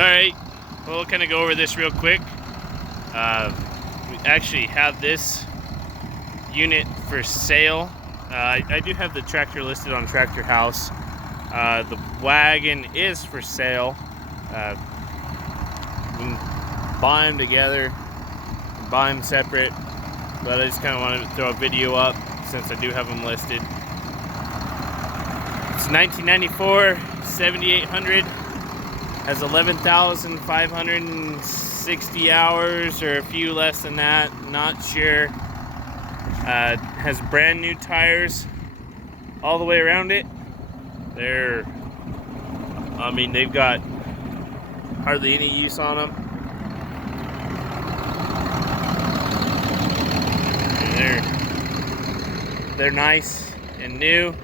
Alright, well, we'll kind of go over this real quick. We actually have this unit for sale. I do have the tractor listed on Tractor House. The wagon is for sale. You can buy them together, buy them separate, but I just kind of wanted to throw a video up since I do have them listed. It's 1994, 7800, has 11,560 hours or a few less than that, not sure. Has brand new tires all the way around it. They've got hardly any use on them. And they're nice and new.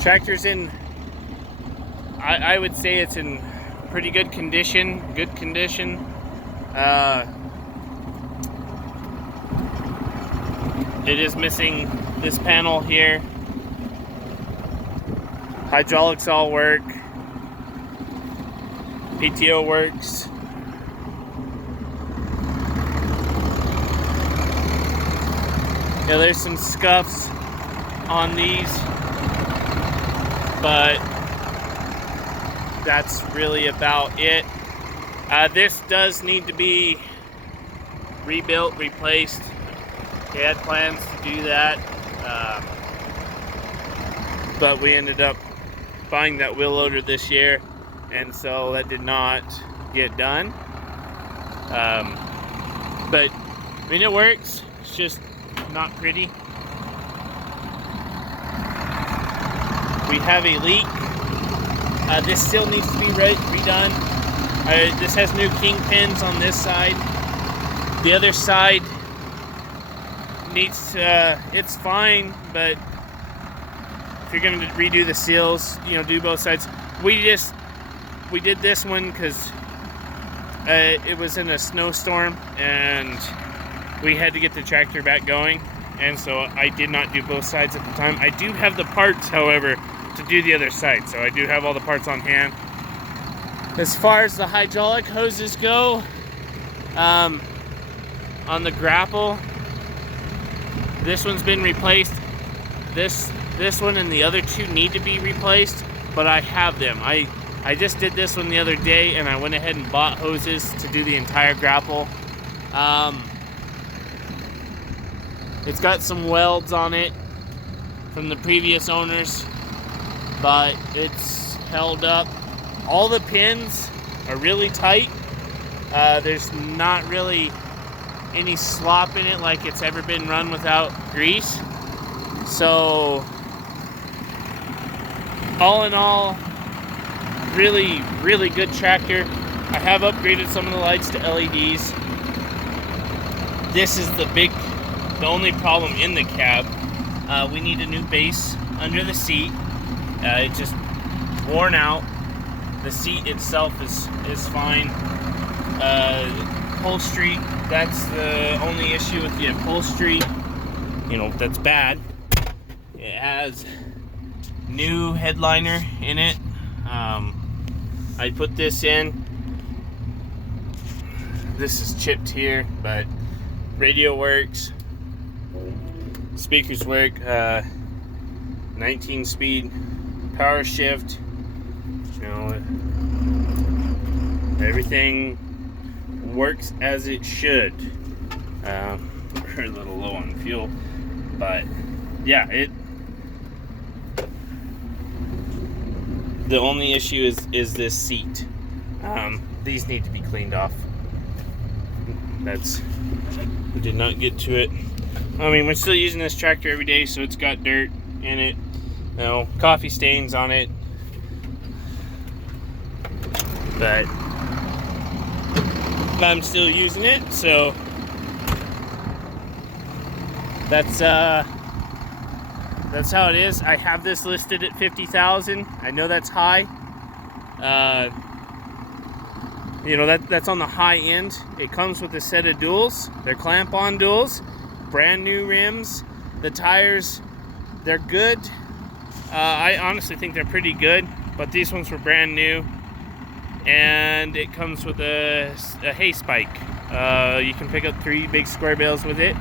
Tractor's in, I would say it's in pretty good condition. It is missing this panel here. Hydraulics all work. PTO works. Yeah, there's some scuffs on these, but that's really about it. This does need to be rebuilt, replaced. They had plans to do that, but we ended up buying that wheel loader this year, and so that did not get done. But I mean, it works. It's just not pretty. We have a leak. This still needs to be redone. This has new kingpins on this side. The other side needs, it's fine, but if you're going to redo the seals, do both sides. We did this one because it was in a snowstorm and we had to get the tractor back going, and so I did not do both sides at the time. I do have the parts, however, to do the other side, so I do have all the parts on hand. As far as the hydraulic hoses go, on the grapple, this one's been replaced. This one and the other two need to be replaced, but I have them. I just did this one the other day, and I went ahead and bought hoses to do the entire grapple. It's got some welds on it from the previous owners, but it's held up. All the pins are really tight. There's not really any slop in it like it's ever been run without grease. So all in all, really, really good tractor. I have upgraded some of the lights to LEDs. This is the only problem in the cab. We need a new base under the seat. It's just worn out. The seat itself is fine. Upholstery, that's the only issue with the upholstery. That's bad. It has new headliner in it. I put this in. This is chipped here, but radio works. Speakers work. 19 speed power shift. Everything works as it should. We're a little low on fuel, but yeah, the only issue is this seat. These need to be cleaned off. We did not get to it. I mean, we're still using this tractor every day, so it's got dirt in it, coffee stains on it, but I'm still using it, so that's how it is. I have this listed at $50,000. I know that's high. you know, that's on the high end. It comes with a set of duals. They're clamp-on duals, brand new rims. The tires, they're good. I honestly think they're pretty good, but these ones were brand new. And it comes with a hay spike. You can pick up 3 big square bales with it.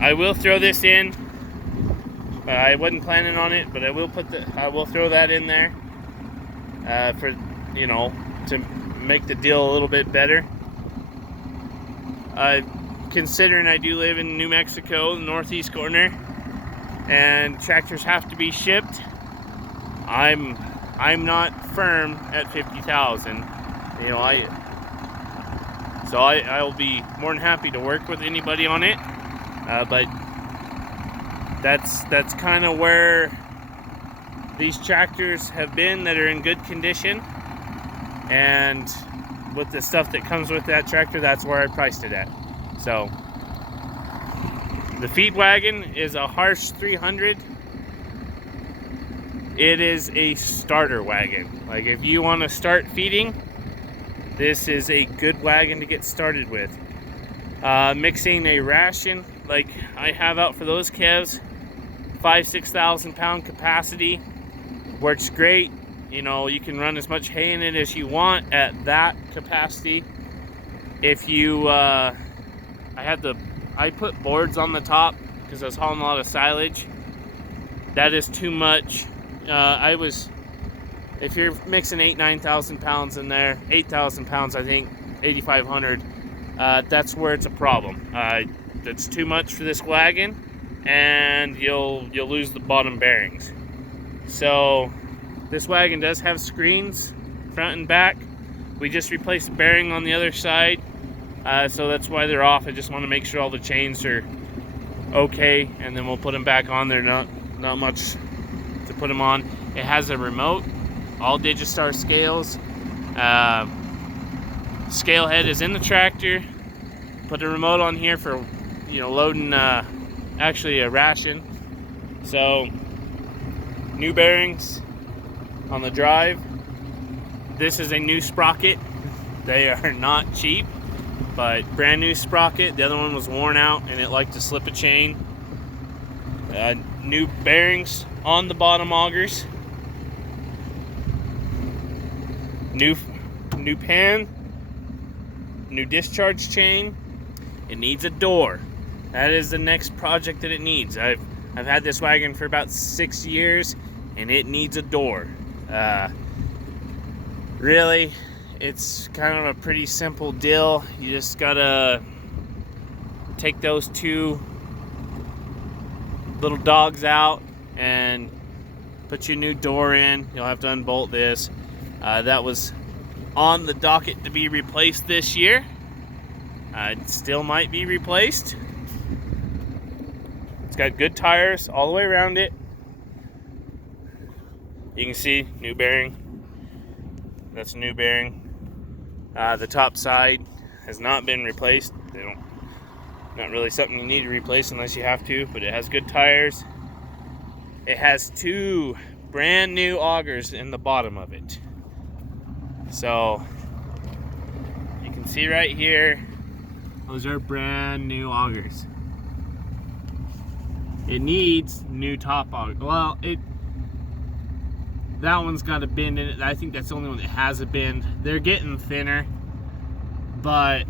I will throw this in. I wasn't planning on it, but I will throw that in there for, you know, to make the deal a little bit better. Considering I do live in New Mexico, the northeast corner, and tractors have to be shipped, I'm not firm at 50,000. You know, I'll be more than happy to work with anybody on it, but that's kind of where these tractors have been that are in good condition, and with the stuff that comes with that tractor, that's where I priced it at. So the feed wagon is a Harsh 300. It is a starter wagon. Like, if you want to start feeding, this is a good wagon to get started with. Mixing a ration like I have out for those calves, 5,000-6,000 pound capacity, works great. You know, you can run as much hay in it as you want at that capacity. If you, I put boards on the top because I was hauling a lot of silage. That is too much. If you're mixing 8,000-9,000 pounds in there, 8,000 pounds, I think, 8,500, that's where it's a problem. That's too much for this wagon, and you'll lose the bottom bearings. So this wagon does have screens, front and back. We just replaced the bearing on the other side, so that's why they're off. I just want to make sure all the chains are okay, and then we'll put them back on. They're not much to put them on. It has a remote, all Digistar scales. Scale head is in the tractor. Put a remote on here for, you know, loading actually a ration. So new bearings on the drive. This is a new sprocket. They are not cheap, but brand new sprocket. The other one was worn out and it liked to slip a chain. New bearings on the bottom augers. New pan. New discharge chain. It needs a door. That is the next project that it needs. I've had this wagon for about 6 years, and it needs a door. Really, it's kind of a pretty simple deal. You just gotta take those 2 little dogs out and put your new door in. You'll have to unbolt this. That was on the docket to be replaced this year. It still might be replaced. It's got good tires all the way around it. You can see new bearing. That's a new bearing. The top side has not been replaced. Not really something you need to replace unless you have to, but it has good tires. It has 2 brand new augers in the bottom of it. So you can see right here, those are brand new augers. It needs new top auger. Well, that one's got a bend in it. I think that's the only one that has a bend. They're getting thinner, but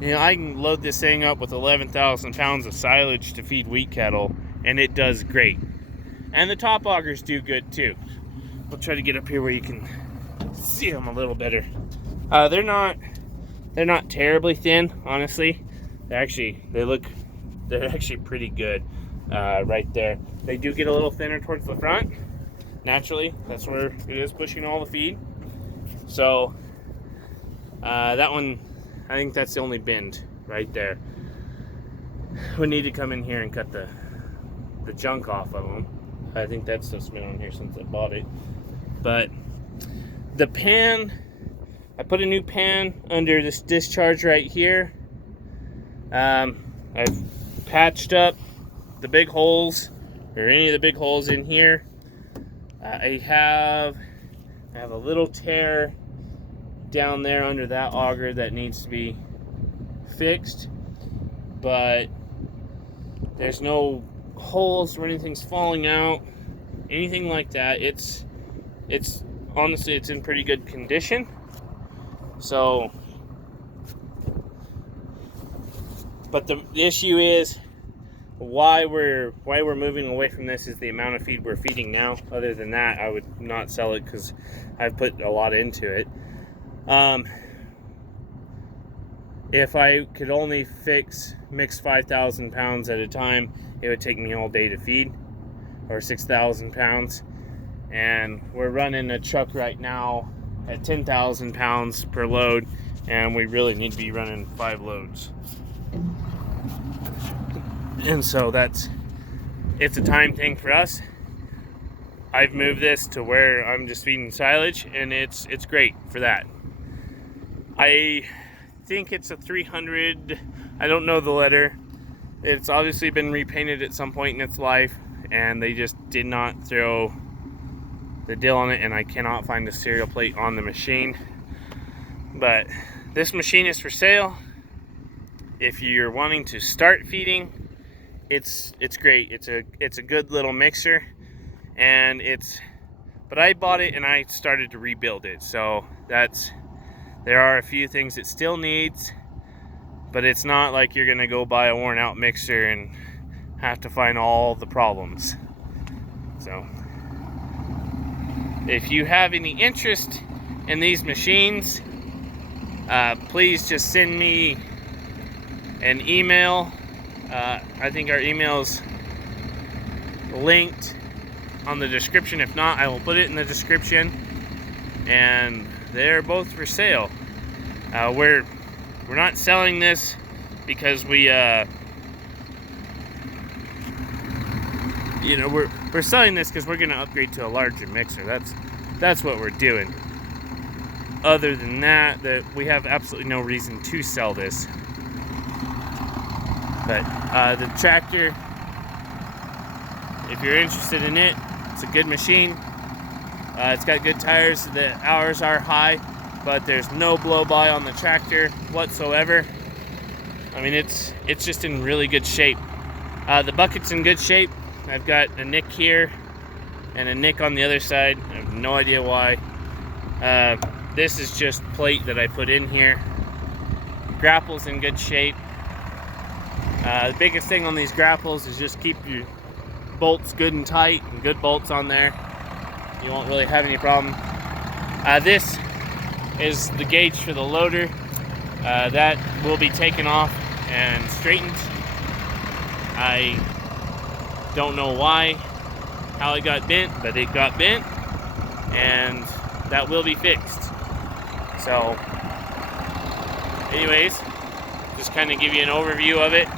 you know, I can load this thing up with 11,000 pounds of silage to feed wheat cattle, and it does great. And the top augers do good too. I'll try to get up here where you can see them a little better. They're not terribly thin, honestly. They're actually pretty good right there. They do get a little thinner towards the front. Naturally, that's where it is pushing all the feed. So that one, I think that's the only bend right there. We need to come in here and cut the junk off of them. I think that stuff's been on here since I bought it. But the pan, I put a new pan under this discharge right here. I've patched up the big holes, or any of the big holes in here. I have a little tear down there under that auger that needs to be fixed, but there's no holes or anything's falling out, anything like that. It's honestly, it's in pretty good condition. So, but the issue is why we're moving away from this is the amount of feed we're feeding now. Other than that, I would not sell it because I've put a lot into it. If I could only mix 5,000 pounds at a time, it would take me all day to feed, or 6,000 pounds. And we're running a truck right now at 10,000 pounds per load, and we really need to be running 5 loads. And so it's a time thing for us. I've moved this to where I'm just feeding silage, and it's great for that. I think it's a 300, I don't know the letter. It's obviously been repainted at some point in its life, and they just did not throw the deal on it, and I cannot find the serial plate on the machine. But this machine is for sale. If you're wanting to start feeding, it's great. It's a good little mixer, and but I bought it and I started to rebuild it. So there are a few things it still needs, but it's not like you're gonna go buy a worn out mixer and have to find all the problems. So if you have any interest in these machines, please just send me an email. I think our email's linked on the description. If not, I will put it in the description. And they're both for sale. We're not selling this because we're selling this because we're going to upgrade to a larger mixer. That's what we're doing. Other than that, we have absolutely no reason to sell this. But the tractor, if you're interested in it, it's a good machine. It's got good tires. The hours are high, but there's no blow-by on the tractor whatsoever. I mean, it's just in really good shape. The bucket's in good shape. I've got a nick here and a nick on the other side. I have no idea why. This is just plate that I put in here. Grapple's in good shape. The biggest thing on these grapples is just keep your bolts good and tight, and good bolts on there. You won't really have any problem. This is the gauge for the loader. That will be taken off and straightened. I don't know how it got bent, but it got bent, and that will be fixed. So anyways, just kind of give you an overview of it.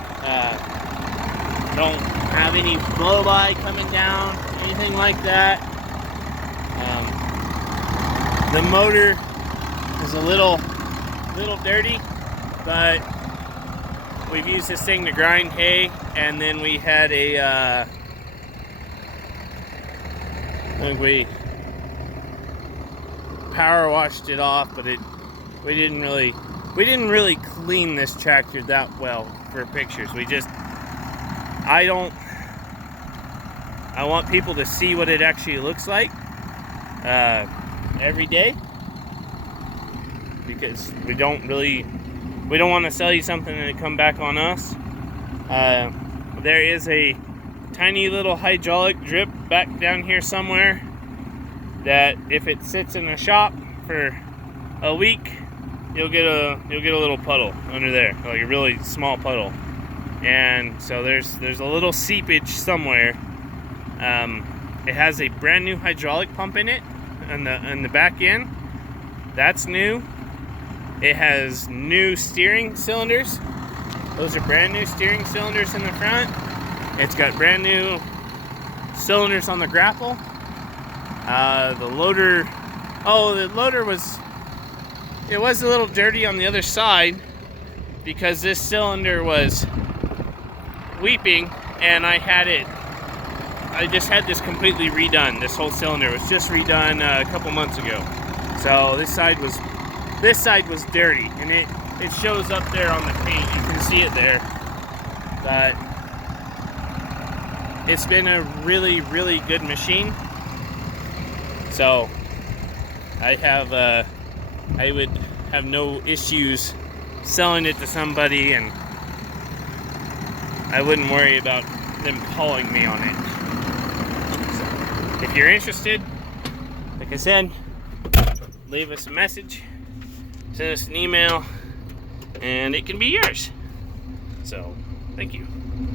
Don't have any blow-by coming down, anything like that. The motor is a little dirty, but we've used this thing to grind hay, and then we had I think we power washed it off, but we didn't really clean this tractor that well for pictures. I want people to see what it actually looks like every day, because we don't want to sell you something and it come back on us. There is a tiny little hydraulic drip back down here somewhere that if it sits in the shop for a week, you'll get a little puddle under there, like a really small puddle. And so there's a little seepage somewhere. It has a brand new hydraulic pump in it, in the back end. That's new. It has new steering cylinders. Those are brand new steering cylinders in the front. It's got brand new cylinders on the grapple. The loader was a little dirty on the other side because this cylinder was weeping, and I just had this completely redone. This whole cylinder was just redone a couple months ago. So this side was this side was dirty, and it shows up there on the paint. You can see it there. But it's been a really, really good machine. So I would have no issues selling it to somebody, and I wouldn't worry about them calling me on it. So, if you're interested, like I said, leave us a message, send us an email, and it can be yours. So, thank you.